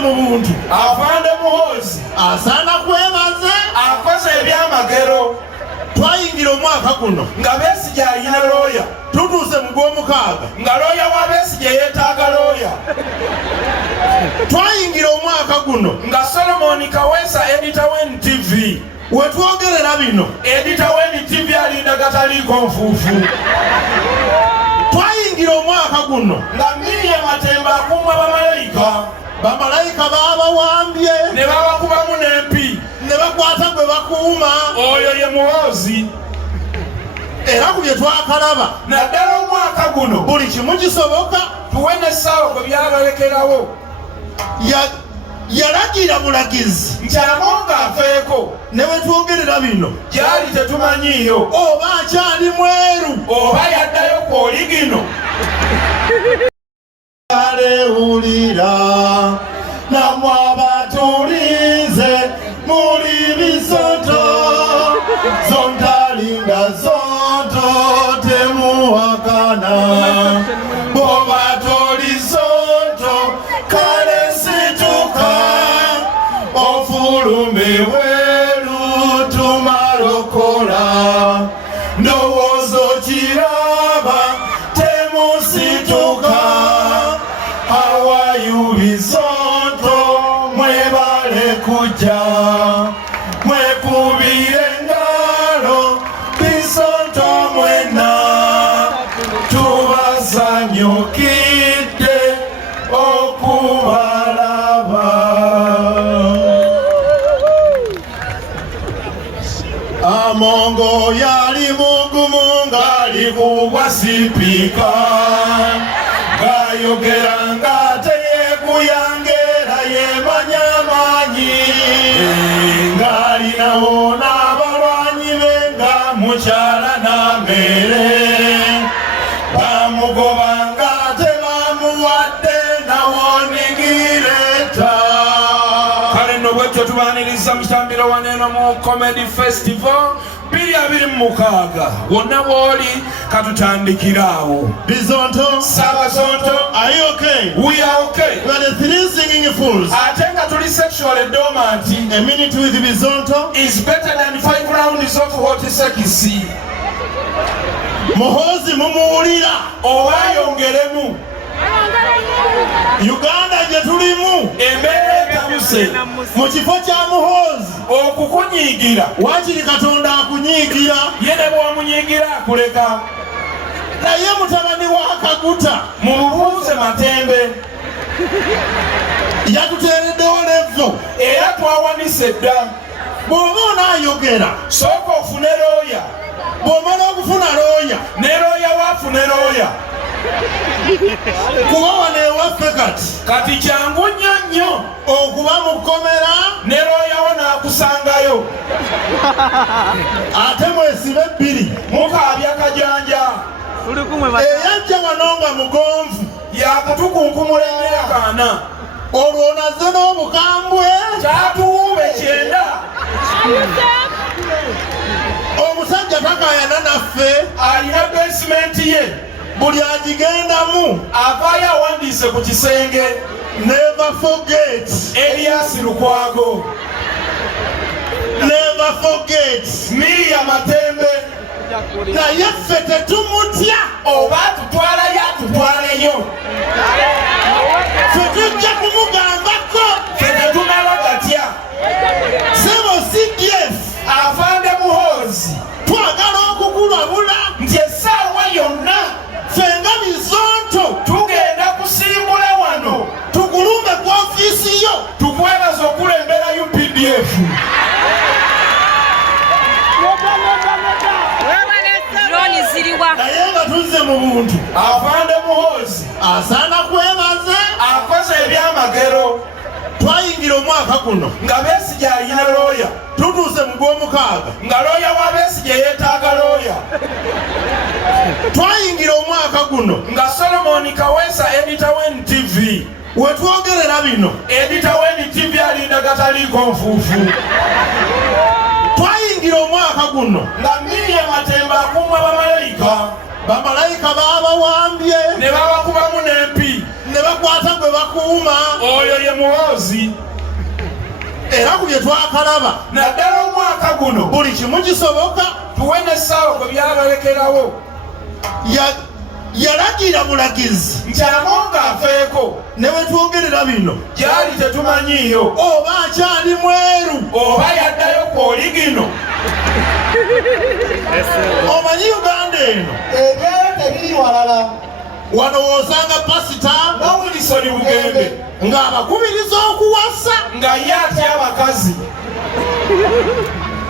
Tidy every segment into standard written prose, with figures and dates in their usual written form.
mu buntu afande muhozi asaana kwebaze akoze ebyamagero. twayingira omwaka guno nga Besigye alina looya, tutuuse mu gw'omukaaga nga looya wa Besigye yeetaaga looya. twayingira omwaka guno nga Solomon Kaweesa edita w'NTV wetwogerera bino edita w'NTV alinda gataliiko nfuufu. twayingira omwaka guno nga Miriam Matemba akuuma bamalayika babawambye ne babakubamu n'empi ne bakwata gwe bakuuma. oyo ye muhozi. era ku bye twakalaba naddala omwaka guno buli kimu kisoboka. tuwe n'essaawa kwe byabalekerawo. yalagira bulagizi nkyamo ng'afeeko ne bwe twogerera bino gyali tetumanyiiyo oba akyali mweru oba yaddayo ku oligino. alewulira namwe abatulize muli bisoto zontalinga zonto temuwakana boba toli zonto kale situka ofulume weru tumalokola ndowoozo kiraba temusituka awayubizonto mwebale kujja mwekubire engalo bisonto mwena tubasanyukidde okubalaba. Amongo yali mugumu ngali kubwa sipiika ngayogera ngate yekuyangera yemanyamanyi ngalinawo n'abalwanyi be nga mukyala n'amere bamugoba ngate bamuwadde nawoningireta. kale nno bwetyo tubaaniriza mu kitambiro waneeno mu comedy festival 2026 wonna bw'oli katutandikiraawo. Bizonto, Sabazonto, are you okay? we are okay. We are the three singing fools. ate nga tuli sexually dormant A minute with Bizonto. is better than 5 rounds of hot sex. Muhozi mumuwulira. oba yongeremu Uganda gye tulimu embeera etabuse mu kifo kya Muhozi okukunyiigira waakiri Katonda akunyiigira ye ne bw'omunyiigira akuleka. naye mutabani wa Kaguta mumubuuze Matembe yatuteereddewo levo. era twawanise dda. bw'oba onaayogera sooka ofune looya bw'omala okufuna looya ne looya waafune looya. kuba wano ewaffe kati kyangu nnyo nnyo okuba mu kkomera ne looya wo n'akusangayo ate mwesibe ebbiri. mukaabya kajanja eyajja wano nga mugonvu yakutukunkumula emyaka 4 olwo onaze n'obukambwe kyatuwuube 9 omusajja takayana naffe alina basementi ye buli agigendamu avaayo awandiise ku kisenge never forget Elias Lukwago never forget. Miriam Matembe naye ffe tetumutya oba atutwalayo atutwaleyo ffe tujja kumugambako ffe tetunala gatya. sebo CDF afande muhozi twagala okukulabula nti essaawa yonna ffe nga Bizonto tugenda kusimbula wano tugulume ku ofiisi yo tukwebaza okulembera UPDF. naye nga tuzze mu buntu afande muhozi asaana kwebaze akoze ebyamagero. twayingira omwaka guno nga Besigye alina looya, tutuuse mu gw'omukaaga nga looya wa Besigye yeetaaga looya. twayingira omwaka guno nga Solomon Kaweesa edita w'NTV wetwogerera bino edita w'NTV alinda gataliiko nfuufu. twayingira omwaka guno nga Miriam Matemba akuuma bamalayika bamalayika babawambye ne babakubamu n'empi ne bakwata gwe bakuuma oyo ye muhoozi era ku bye twakalaba naddala omwaka guno buli kimu kisoboka tuwe n'essaawa kwe byabalekerawo yalagira bulagizi nti amonga afeeko ne bwe twogerera bino gyali tetumanyiiyo oba akyali mweru oba yaddayo ku oligino omanyi Uganda eno ebyayo tebiri walala wano w'osanga pasita nga Wilisoni Bugembe ng'abakubiriza okuwasa nga ye atya abakazi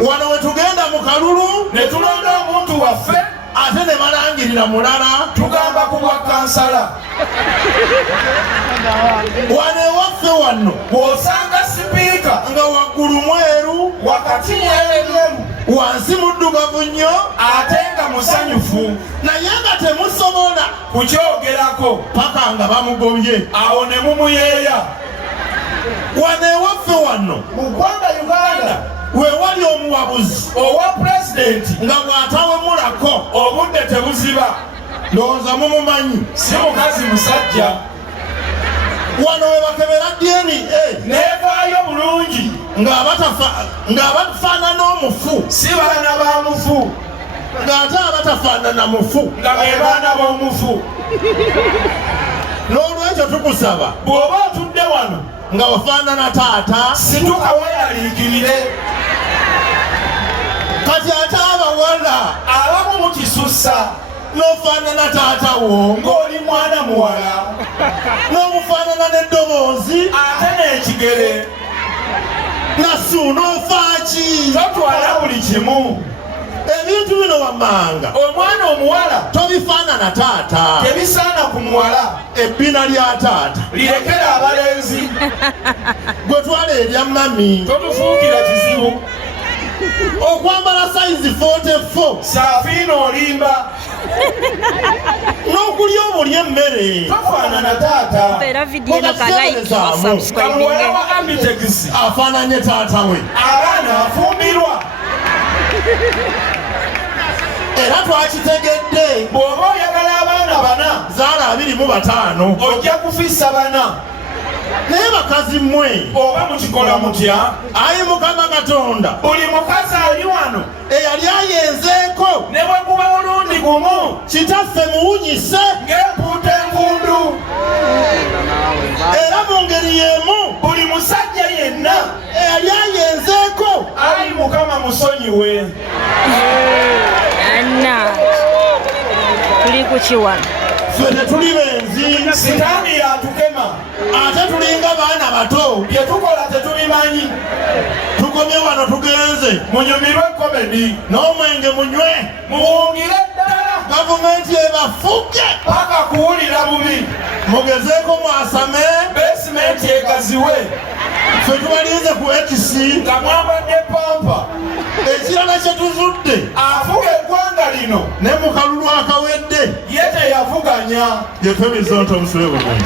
wano we tugenda mu kalulu ne tulonda omuntu waffe ate ne balangirira mulala tugamba ku bwa kansala wano ewaffe wano bw'osanga sipiika nga waggulu mweru wakati mwereryemu wansi muddugavu nnyo ate nga musanyufu naye nga temusobola kukyogerako paka nga bamugobye awo ne mumuyeeya wano ewaffe wano mu ggwanga Uganda we wali omuwabuzi owa pulezidenti nga bw'atawemulako obudde tebuziba ndowooza mumumanyi si mukazi musajja wano we bakebera DNA neevaayo bulungi nga abafaanana omufu si baana ba mufu ng'ate abatafaanana mufu nga be baana b'omufu n'olwekyo tukusaba bw'oba otudde wano nga wafaanana taata situka weeraliikirire kati ate abawala abamu mukisussa n'ofaanana taata wo ng'oli mwana muwala n'omufaanana n'eddoboozi ate n'ekigere nasu n'ofaaki totwala buli kimu ebintu bino wammanga omwana omuwala tobifaanana taata tebisaana ku muwala ebbina lya taata lirekera abalenzi gwe twala erya mami totufuukira kizibu okwambala sayizi 44 saafiina olimba n'okulya obulya emmere tofaanana taata Era video eno ka like nga subscribe muwala wa Ambitex afaananye taata we abaana afumbirwa era twakitegedde bw'oba oyagala abaana bana zaala 25 ojja kufissa bana naye bakazi mmwe oba mukikola mutya ayi mukama katonda buli mukazi ali wano eyali ayenzeeko ne bwe kuba mulundi gumu kitaffe muwunyise ng'empuuta envundu era mu ngeri y'emu buli musajja yenna eyali ayenzeeko ayi mukama musonyiwe Anna tuli ku kiwano ffe tetuli benzi sitaani yatukema ate tulinga baana bato bye tukola tetubimanyi tukomye wano tugenze munyumirwe komedi n'omwenge munywe muwungire ddala gavumenti ebafuge paka kuwulira bubi mugezeeko mwasame besimenti egaziwe ffe tubalinze ku ekisi nga mwambadde pampa ekirala kye tuzudde afuga eggwanga lino ne mu kalulu akawedde ye teyavuganya ye twebizonto omusule bulungi